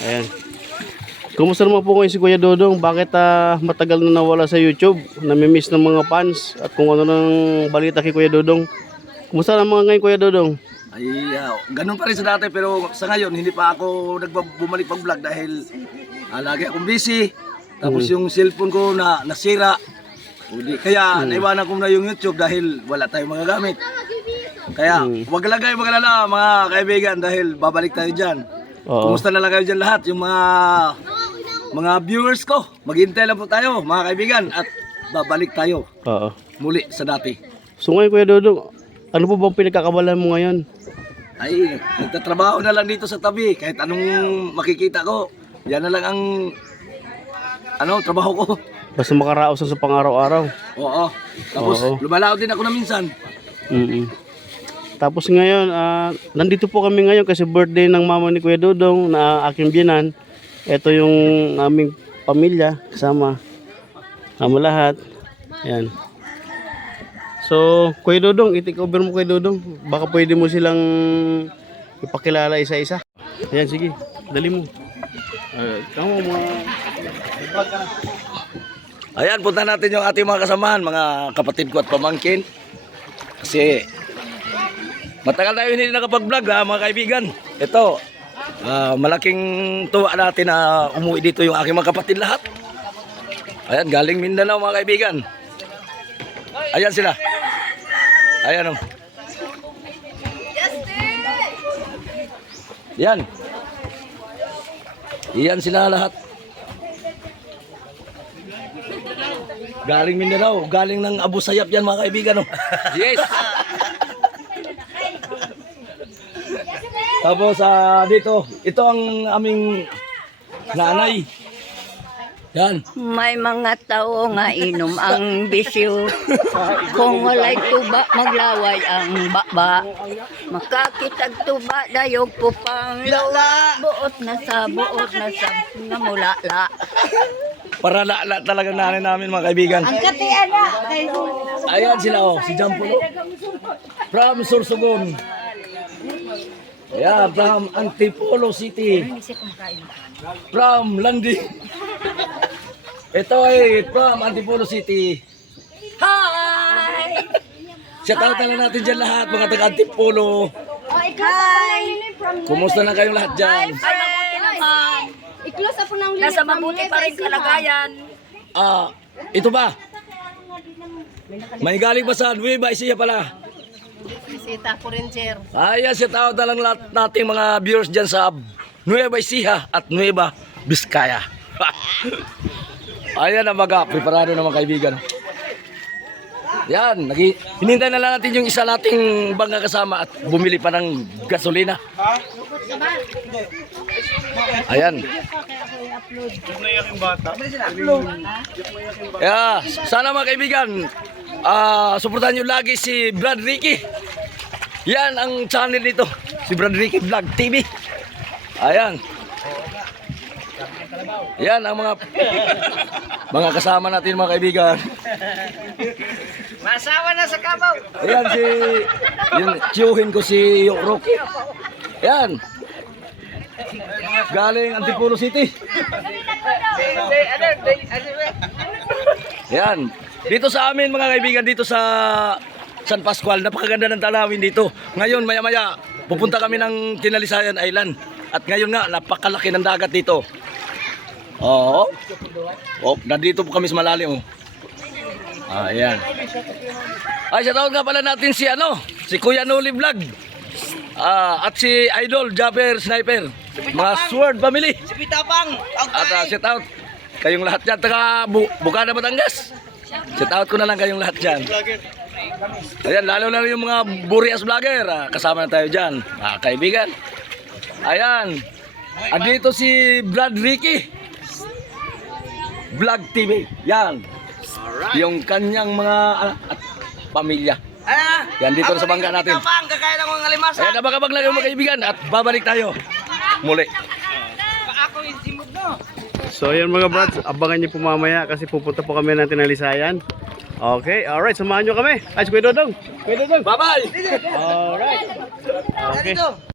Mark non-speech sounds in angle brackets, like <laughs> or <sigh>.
Ayan. Kumusta naman po ngayon si Kuya Dodong? Bakit ah, matagal na nawala sa YouTube? Namimiss ng mga fans at kung ano nang balita kay Kuya Dodong. Kumusta naman ngayon Kuya Dodong? Ay, ah, ganun pa rin sa dati pero sa ngayon hindi pa ako nagbumalik pag vlog dahil ah, lagi akong busy. Tapos yung cellphone ko na nasira. Uli, kaya naiwanan ko na yung YouTube dahil wala tayong mga gamit. Kaya wag lang kayo magalala mga kaibigan dahil babalik tayo dyan. Oo. Kumusta na lang kayo dyan lahat yung mga mga viewers ko. Maghintay lang po tayo mga kaibigan at babalik tayo Oo. muli sa dati. So ngayon Kuya Dodong, ano po bang pinagkakabalan mo ngayon? Ay, nagtatrabaho na lang dito sa tabi. Kahit anong makikita ko, yan na lang ang ano, trabaho ko. Basta makaraos sa pang-araw-araw. Oo. Tapos Oo. lumalaot din ako na minsan. mm Tapos ngayon, ah, nandito po kami ngayon kasi birthday ng mama ni Kuya Dodong na aking biyanan. Ito yung aming pamilya kasama. Kama lahat. Yan. So, Kuya Dodong, i-take over mo Kuya Dodong. Baka pwede mo silang ipakilala isa-isa. Yan, sige. Dali mo. Uh, kamu mo. Ayan, punta natin yung ating mga kasamahan, mga kapatid ko at pamangkin. Kasi matagal tayo hindi nakapag-vlog ha, mga kaibigan. Ito, ah, malaking tuwa natin na umuwi dito yung aking mga kapatid lahat. Ayan, galing Mindanao mga kaibigan. Ayan sila. Ayan o. Yan. Iyan sila lahat. Galing Mindanao, galing ng Abu Sayyaf yan mga kaibigan. Oh. <laughs> Yes! Tapos ah, dito, ito ang aming nanay. Yan. May mga tao nga inom ang bisyo. Kung walay tuba, maglaway ang baba. Makakitag tuba, dayog po pang lawa. Buot na sa, buot na sa, nga mulala. Para laala talaga nanay namin mga kaibigan. Ang katiyan na. Ayan sila oh, si Jampulo. From Sorsogon. Ayan, from Antipolo City. From Landi. <laughs> Ito ay from Antipolo City. Hi! Shout out na lang natin dyan lahat, mga taga Antipolo. Hi! Kumusta na kayong lahat dyan? Ay, mabuti naman. I-close up ng Nasa mabuti pa rin kalagayan. Ah, ito ba? May galing pa sa Nueva Ecija pala. Bisita po rin, sir. Ayan, shout out na lang lahat nating mga viewers dyan sa Nueva Ecija at Nueva Vizcaya. <laughs> Ayan ang mga preparado mga kaibigan. Yan, nagi, hinintay na lang natin yung isa nating bangga kasama at bumili pa ng gasolina. Ayan. Yeah, sana mga kaibigan, ah suportahan nyo lagi si Brad Ricky. Yan ang channel nito, si Brad Ricky Vlog TV. Ayan. Yan ang mga mga kasama natin mga kaibigan. Masawa na sa kabaw. Ayan si yung tiyuhin ko si Rocky. Yan. Galing Antipolo City. Yan. Dito sa amin mga kaibigan dito sa San Pascual, napakaganda ng tanawin dito. Ngayon maya-maya pupunta kami ng Kinalisayan Island. At ngayon nga napakalaki ng dagat dito. Oo. Oh, nandito po kami sa malalim. Oh. Ah, ayan. Ay, sa taon nga pala natin si ano, si Kuya Noli Vlog. Ah, at si Idol Jabber Sniper. Mga Sword Family. Si Pitapang. At uh, shout out kayong lahat dyan, taga Bu Bukana, Batangas. Shout out ko na lang kayong lahat dyan. Ayan, lalo na yung mga Burias Vlogger. ah, kasama na tayo dyan. Ah, kaibigan. Ayan. Andito si Brad Ricky. Vlog TV. Yan. Yung kanyang mga anak at pamilya. Ah, Yan dito sa bangga natin. Pitapang, kakain ng mga limasan. Ayan, nabagabag lang yung mga kaibigan at babalik tayo. Muli. Ako yung simod no. So ayan mga brads, abangan niyo po mamaya kasi pupunta po kami ng Tinalisayan. Okay, alright, samahan niyo kami. Ay, si Kuya Dodong. Kuya Dodong. Bye-bye! Alright. Okay.